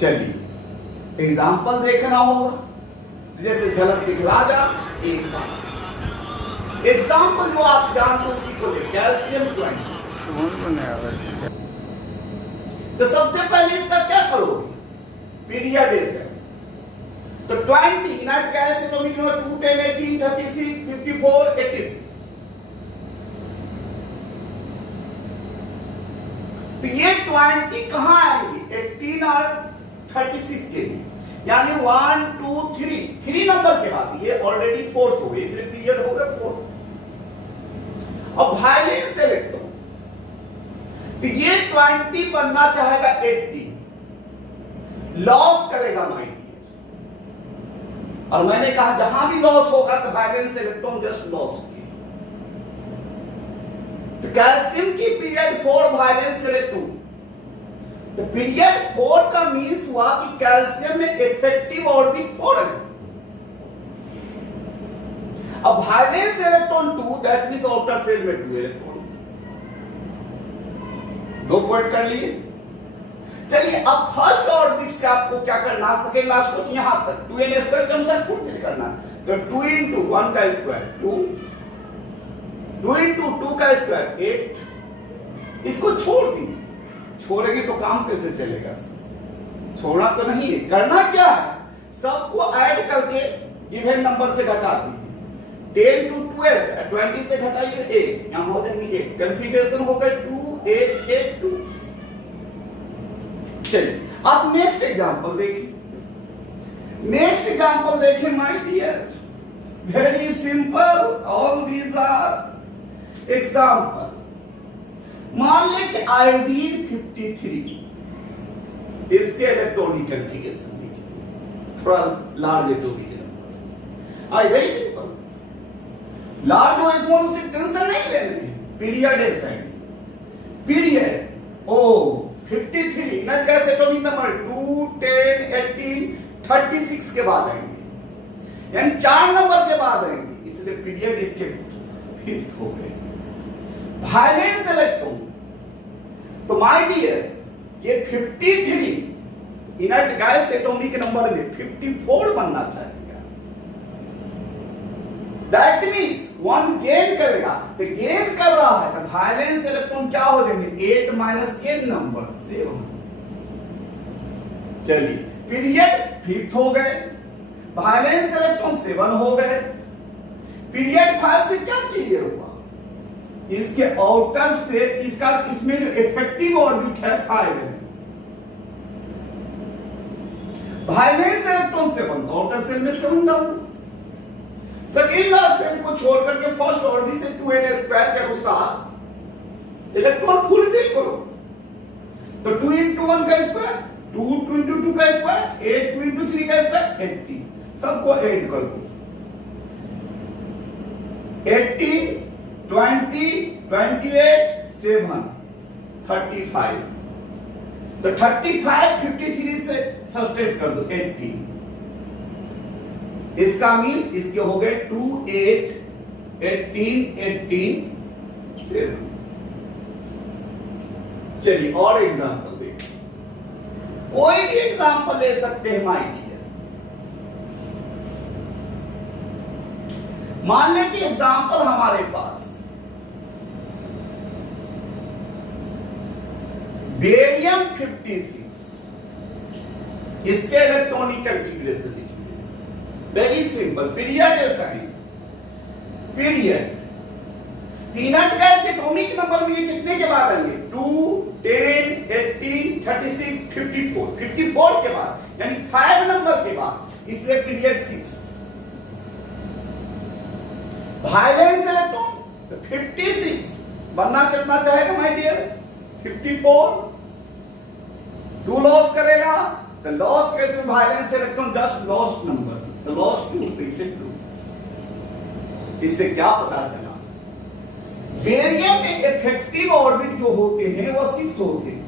चलिए एग्जाम्पल देखना होगा, जैसे झलक दिखला जा एग्जाम्पल जो आप जानते हो उसी को ले, कैल्शियम 20। तो सबसे पहले इसका क्या करोगे, पीरियडेशन। तो 20 इनर्ट गैस एटॉमिक नंबर 2, 10, 18, 36, 54, 86। तो ये 20 कहां आएंगे, 18 और 36 के बीच, यानी 1 2 3 नंबर के बाद, ये ऑलरेडी फोर्थ हो गए, इसलिए पीरियड हो गया फोर्थ। अब वायलेंस इलेक्ट्रॉन, तो ये 20 बनना चाहेगा 80, लॉस करेगा 90। और मैंने कहा जहां भी लॉस होगा तो वायलेंस इलेक्ट्रॉन जस्ट लॉस किए। तो कैल्शियम की पीरियड 4 वायलेंस इलेक्ट्रॉन, तो पीरियड 4 का मीन्स हुआ कि कैल्शियम में इफेक्टिव ऑर्बिट 4 है। अब valence electron 2, that means outer shell में 2 इलेक्ट्रॉन। 2 पॉइंट कर लिए। चलिए अब फर्स्ट ऑर्बिट से आपको क्या करना, सेकेंड लास्ट को यहां तक 2n स्क्वायर के अनुसार फुलफिल करना। तो 2 into 1 का स्क्वायर 2, 2 into 2 का स्क्वायर 8। इसको छोड़ दीजिए, छोड़ेगी तो काम कैसे चलेगा, छोड़ना तो नहीं है। करना क्या है, सबको ऐड करके गिवन नंबर से घटा दीजिए। 10 to 12, 20 से घटाइए 8, यहां हो जाएंगे 8। कन्फिगरेशन हो गए 2 8 8 2। चलिए अब नेक्स्ट एग्जांपल देखिए। नेक्स्ट एग्जांपल देखिए my dear, very simple, all these are example. मान ले कि आयोडीन 53, इसके इलेक्ट्रॉनिक कन्फिगरेशन देखिए, थोड़ा large atomic number. I very simple, large और स्मॉल से टेंशन नहीं लेनी। पीरियड है साइड, पीरियड ओ 53 नट गैस एटॉमिक नंबर 2 10 18 36 के बाद आएंगे, यानी 4 नंबर के बाद आएंगे, इसलिए पीरियड इसके फिफ्थ हो गए। वायलेंस इलेक्ट्रॉन, तो माय डियर ये 53 इनर्ट गैस एटॉमिक नंबर में 54 बनना चाहिए। दैट मींस 1 गेन करेगा, तो गेन कर रहा है तो वायलेंस इलेक्ट्रॉन क्या हो जाएंगे, 8 माइनस गेन नंबर 7। चलिए पीरियड फिफ्थ हो गए, वायलेंस इलेक्ट्रॉन 7 हो गए। पीरियड 5 से क्या क्लियर हुआ, इसके आउटर से इसका, इसमें जो इफेक्टिव ऑर्बिट है 5 है। वायलेंस इलेक्ट्रॉन 7, आउटर सेल में 7 डाल। सेकेंड लास्ट सेल को छोड़ करके फर्स्ट ऑर्बिट से 2n स्क्वायर के अनुसार इलेक्ट्रॉन फुलफिल करो। तो 2 into 1 का स्क्वायर 2, 2 into 2 का स्क्वायर 8, 2 into 3 का स्क्वायर 80। सबको ऐड कर दो, 18 20 28 7 35। तो 35 53 से सब्सट्रैक्ट कर दो 80। इसका मींस इसके हो गए 2 8 18 18 7। चलिए और एग्जांपल देखिए, कोई भी एग्जांपल ले सकते हैं माय डियर। मान लें कि एग्जांपल हमारे पास बेरियम 56, इसके इलेक्ट्रॉनिक कॉन्फ़िगरेशन लिखिए। वेरी सिंपल, पीरियड है साइन, period inert gas atomic number में ये कितने के बाद आएंगे, 2 10 18 36 54। 54 के बाद, यानी 5 नंबर के बाद, इसलिए पीरियड 6। वायलेंस इलेक्ट्रॉन 56 बनना कितना चाहेगा माय डियर, 54। 2 लॉस करेगा, तो लॉस कैसे, violence electron just lost number, तो लॉस्ट 2 तो इसे 2। इससे क्या पता चला, बेरियम में इफेक्टिव ऑर्बिट जो होते हैं वो 6 होते हैं।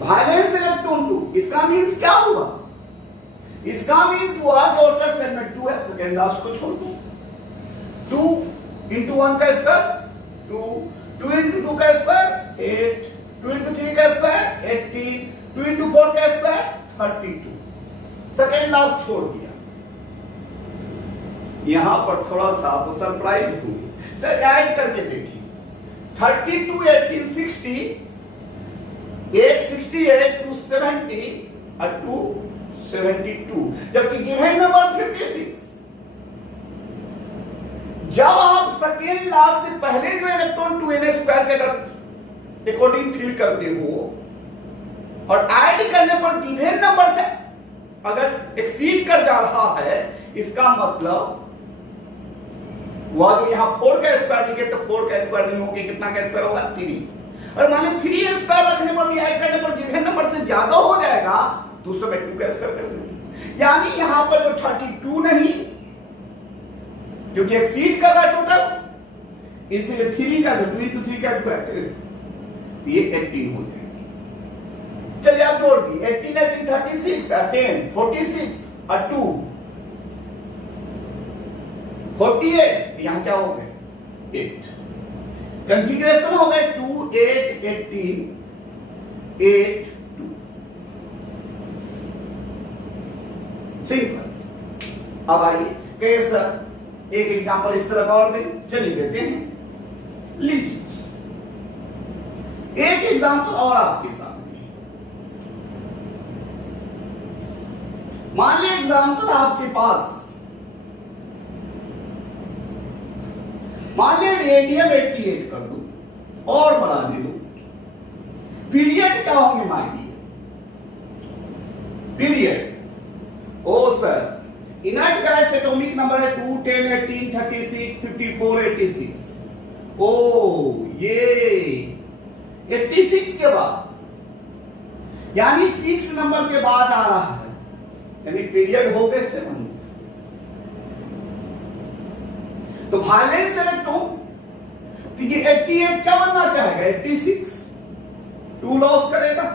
वायलेंस इलेक्ट्रॉन 2, इसका मींस क्या हुआ, इसका मीन्स हुआ आउटर सेल में 2 है, सेकेंड लास्ट को छोड़ दो। 2 into 1 का स्क्वायर 2, 2 into 2 का स्क्वायर 8, 2 into 3 का स्क्वायर 18, 2 into 4 का स्क्वायर 32। सेकेंड लास्ट छोड़ दिया। यहां पर थोड़ा सा आप सरप्राइज हुए, ऐड करके देखिए 32, 18, 60, 8, 68, 270 और 272, जबकि गिवन नंबर 56। जब आप सेकेंड लास्ट से पहले जो इलेक्ट्रॉन 2n स्क्वायर के अकॉर्डिंग फिल करते हो और ऐड करने पर गिवन नंबर से अगर एक्सीड कर जा रहा है, इसका मतलब वह जो यहां 4 का स्क्वायर लिखे तो 4 का स्क्वायर नहीं होगा, कितना का स्क्वायर होगा 3। और मान लीजिए 3 स्क्वायर रखने पर भी ऐड करने पर गिवन नंबर से ज्यादा हो जाएगा तो उसमें 2 का स्क्वायर कर देंगे। यानी यहां पर जो 32 नहीं, क्योंकि एक्सीड कर रहा है टोटल, इसलिए 3 का जो 2 into 3 का स्क्वायर ये 18 हो जाएगा। चलिए आप जोड़ दी 18, 18, 36 और 10, 46 और 2 48। यहां क्या हो गए 8। कंफिगरेशन हो गए 2, 8, 18, 8, 2। सिंपल। अब आइए कैसा एक एग्जांपल इस तरह का और दें, चलिए देते हैं। लीजिए एक एग्जांपल और आपके सामने। मान लीजिए एग्जांपल आपके पास, मान लीजिए रेडियम 88 कर दो और बढ़ा दे दो। पीरियड क्या होंगे माय डियर? पीरियड ओ सर इनर्ट गैस एटॉमिक नंबर है 2, 10, 18, 36, 54, 86। ओ ये 86 के बाद यानी 6 नंबर के बाद आ रहा है, यानी पीरियड हो गए 7। तो वायलेंस इलेक्ट्रॉन तो ये 88 क्या बनना चाहेगा 86, 2 लॉस करेगा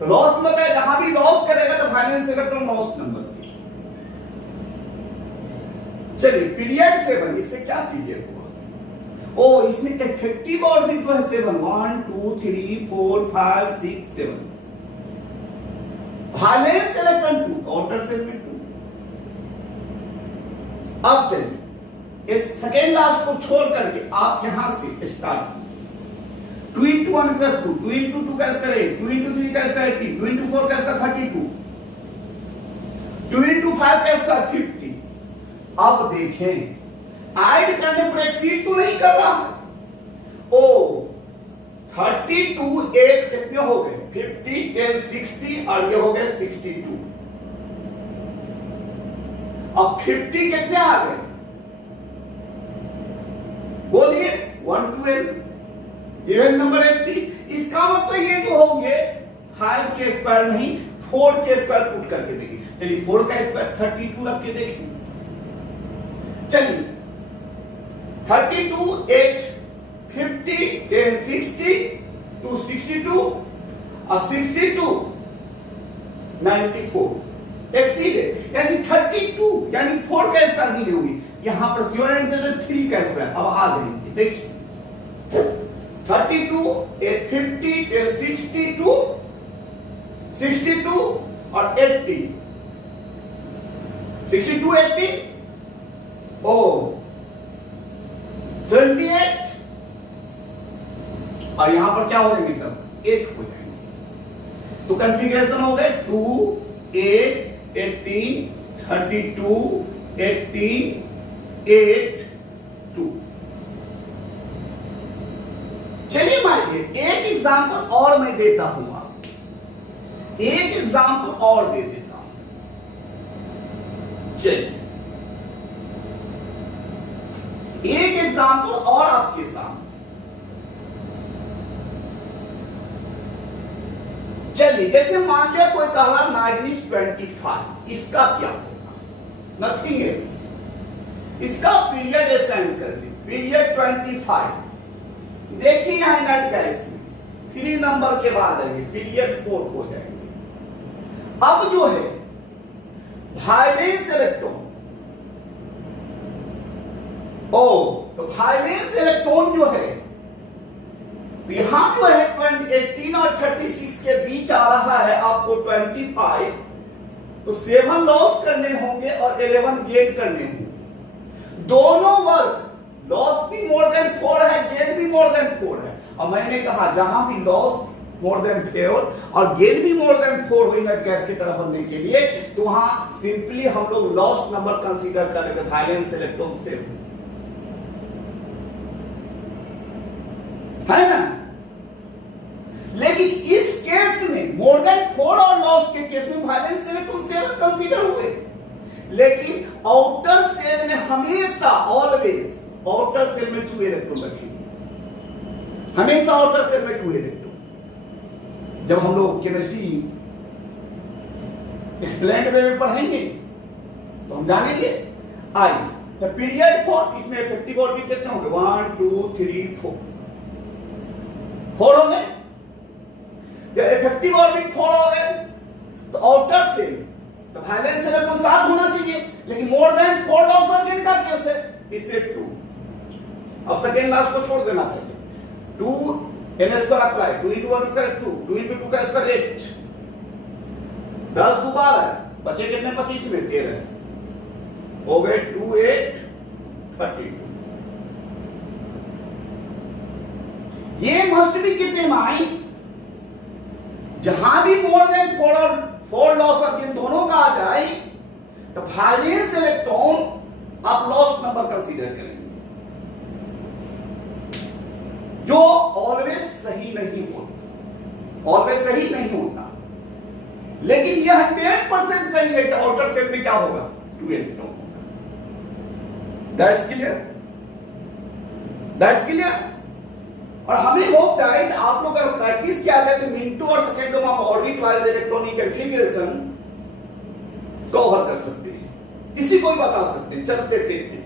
तो लॉस बताए, जहां भी लॉस करेगा तो वायलेंस इलेक्ट्रॉन लॉस नंबर। चलिए पीरियड 7, इससे क्या पीरियड हुआ? ओ इसमें इफेक्टिव ऑर्बिट तो है 7, 1, 2, 3, 4, 5, 6, 7। वायलेंस इलेक्ट्रॉन 2, आउटर सेल में 2। अब चलिए इस सेकेंड लास्ट को छोड़ करके आप यहां से स्टार्ट 2 into 1 का 2, 2 into 2 का स्क्वायर 8, 2 into 3 का स्क्वायर 18, 2 into 4 का स्क्वायर 32, 2 into 5 का स्क्वायर 50। अब देखें ऐड करने पर एक्सीड तो नहीं कर रहा है। ओ 32, 8 कितने हो गए 50, 10, 60 और ये हो गए 62। अब 50 कितने आ गए बोलिए 112, इवन नंबर 80। इसका मतलब ये जो हो गए 5 के स्क्वायर नहीं 4 के स्क्वायर पुट करके देखिए। चलिए 4 का स्क्वायर 32 रख के देखिए। चलिए 32, 8, 50, 10, 60, 262 और 62, 94 एक्सीड, यानी 32 यानी 4 का स्क्वायर नहीं होगी। यहां पर श्योर आंसर है 3 का स्क्वायर। अब आ गए देखिए 32, 8, 50, 10, 62, 62 और 80, 62, 80 ओ 78 और यहां पर क्या हो जाएंगे तब 8 हो जाएंगे। तो कंफिगरेशन हो गए 2, 8, 18, 32, 18, 8, 2। चलिए मानिए एक एग्जांपल और मैं देता हूं आपको, एक एग्जांपल और दे देता हूं। चलिए एक एग्जांपल और आपके सामने। चलिए जैसे मान लिया कोई कहा मैग्नीज 25, इसका क्या होगा? Nothing else. इसका पीरियड असाइन कर दी, पीरियड 25। देखिए यहां नट गैस 3 नंबर के बाद आएंगे, पीरियड 4 हो जाएंगे। अब जो है वायलेंस इलेक्ट्रॉन। ओ तो वायलेंस इलेक्ट्रॉन जो है, यहां जो है 18 और 36 के बीच आ रहा है आपको 25, तो 7 लॉस करने होंगे और 11 गेन करने होंगे। दोनों वर्ग, लॉस भी मोर देन 4 है, गेन भी मोर देन 4 है। और मैंने कहा जहां भी लॉस मोर देन 4 और गेन भी मोर देन 4 हो इनर गैस की तरह बनने के लिए, तो वहां सिंपली हम लोग लॉस्ट नंबर कंसीडर करेंगे, वायलेंस इलेक्ट्रॉन से, है ना। लेकिन इस केस में मोर देन 4 और लॉस के केस में वायलेंस इलेक्ट्रॉन 7 कंसीडर हुए, लेकिन आउटर सेल में हमेशा ऑलवेज आउटर सेल में 2 इलेक्ट्रॉन रखेंगे, हमेशा आउटर सेल में 2 इलेक्ट्रॉन। जब हम लोग केमिस्ट्री एक्सप्लेन्ड वे में पढ़ेंगे तो हम जानेंगे। आइए, द पीरियड 4, इसमें इफेक्टिव ऑर्बिट कितने होंगे? 1 2 3 4 हो गए। जब इफेक्टिव ऑर्बिट 4 हो गए तो आउटर सेल तो वायलेंस इलेक्ट्रॉन 7 होना चाहिए, लेकिन मोर देन 4 लॉस और गेन का केस है, इससे 2। अब सेकेंड लास्ट को छोड़ देना पहले। 2 n square apply, 2 into 1 square 2, 2 into 2 का स्क्वायर 8, 10 2 12, बचे कितने? 25 में 13 हो गए। 2 8 32। ये must be keep in mind, जहां भी मोर देन 4 और 4 लॉस ऑफ गेन दोनों का आ जाए तो वायलेंस इलेक्ट्रॉन आप लॉस्ट नंबर कंसीडर करेंगे, जो ऑलवेज सही नहीं होता, ऑलवेज सही नहीं होता। लेकिन यह 100% सही है कि आउटर सेल में क्या होगा? 2 इलेक्ट्रॉन होगा। That's clear, that's clear. और हमें होप दैट आप लोग अगर प्रैक्टिस किया जाए तो मिनटों और सेकेंडों में आप orbit wise electronic configuration cover कर सकते हैं, किसी को भी बता सकते हैं, चलते फिरते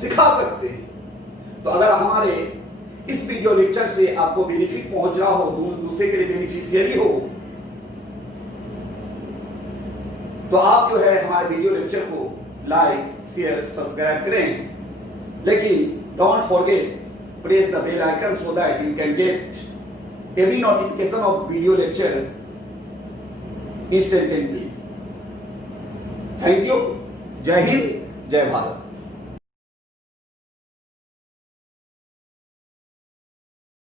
सिखा सकते हैं। तो अगर हमारे इस वीडियो लेक्चर से आपको बेनिफिट पहुंच रहा हो, दूसरे के लिए बेनिफिशियरी हो, तो आप जो है हमारे वीडियो लेक्चर को लाइक शेयर सब्सक्राइब करें। लेकिन don't forget press the bell icon so that you can get every notification of video lecture instantly. Thank you. जय हिंद, जय भारत।